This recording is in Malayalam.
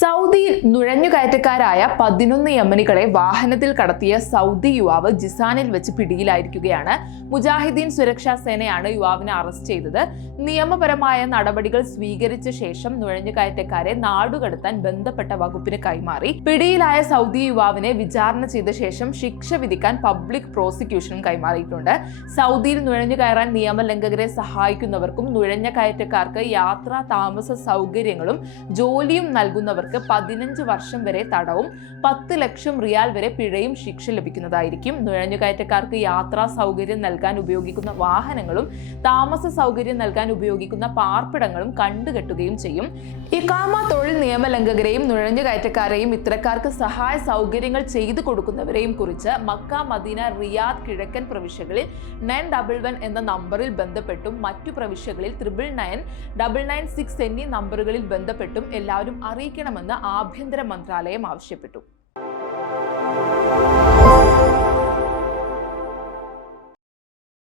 സൗദിയിൽ നുഴഞ്ഞുകയറ്റക്കാരായ 11 യമനികളെ വാഹനത്തിൽ കടത്തിയ സൗദി യുവാവ് ജിസാനിൽ വെച്ച് പിടിയിലായിരിക്കുകയാണ്. മുജാഹിദീൻ സുരക്ഷാ സേനയാണ് യുവാവിനെ അറസ്റ്റ് ചെയ്തത്. നിയമപരമായ നടപടികൾ സ്വീകരിച്ച ശേഷം നുഴഞ്ഞുകയറ്റക്കാരെ നാടുകടത്താൻ ബന്ധപ്പെട്ട വകുപ്പിന് കൈമാറി. പിടിയിലായ സൗദി യുവാവിനെ വിചാരണ ചെയ്ത ശേഷം ശിക്ഷ വിധിക്കാൻ പബ്ലിക് പ്രോസിക്യൂഷനും കൈമാറിയിട്ടുണ്ട്. സൗദിയിൽ നുഴഞ്ഞുകയറാൻ നിയമലംഘകരെ സഹായിക്കുന്നവർക്കും നുഴഞ്ഞുകയറ്റക്കാർക്ക് യാത്രാ താമസ സൗകര്യങ്ങളും ജോലിയും നൽകുന്നവർ 15 വർഷം വരെ തടവും 10 ലക്ഷം റിയാൽ വരെ പിഴയും ശിക്ഷ ലഭിക്കുന്നതായിരിക്കും. നുഴഞ്ഞുകയറ്റക്കാർക്ക് യാത്രാ സൗകര്യം നൽകാൻ ഉപയോഗിക്കുന്ന വാഹനങ്ങളും താമസ സൗകര്യം നൽകാൻ ഉപയോഗിക്കുന്ന പാർപ്പിടങ്ങളും കണ്ടുകെട്ടുകയും ചെയ്യും. ഇഖാമ തൊഴിൽ നിയമലംഘകരെയും നുഴഞ്ഞുകയറ്റക്കാരെയും ഇത്തരക്കാർക്ക് സഹായ സൗകര്യങ്ങൾ ചെയ്തു കൊടുക്കുന്നവരെയും കുറിച്ച് മക്ക, മദീന, റിയാദ്, കിഴക്കൻ പ്രവിശ്യകളിൽ 911 എന്ന നമ്പറിൽ ബന്ധപ്പെട്ടും മറ്റു പ്രവിശ്യകളിൽ 999, 996 എന്നീ നമ്പറുകളിൽ ബന്ധപ്പെട്ടും എല്ലാവരും അറിയിക്കണമെന്ന് ആഭ്യന്തര മന്ത്രാലയം ആവശ്യപ്പെട്ടു.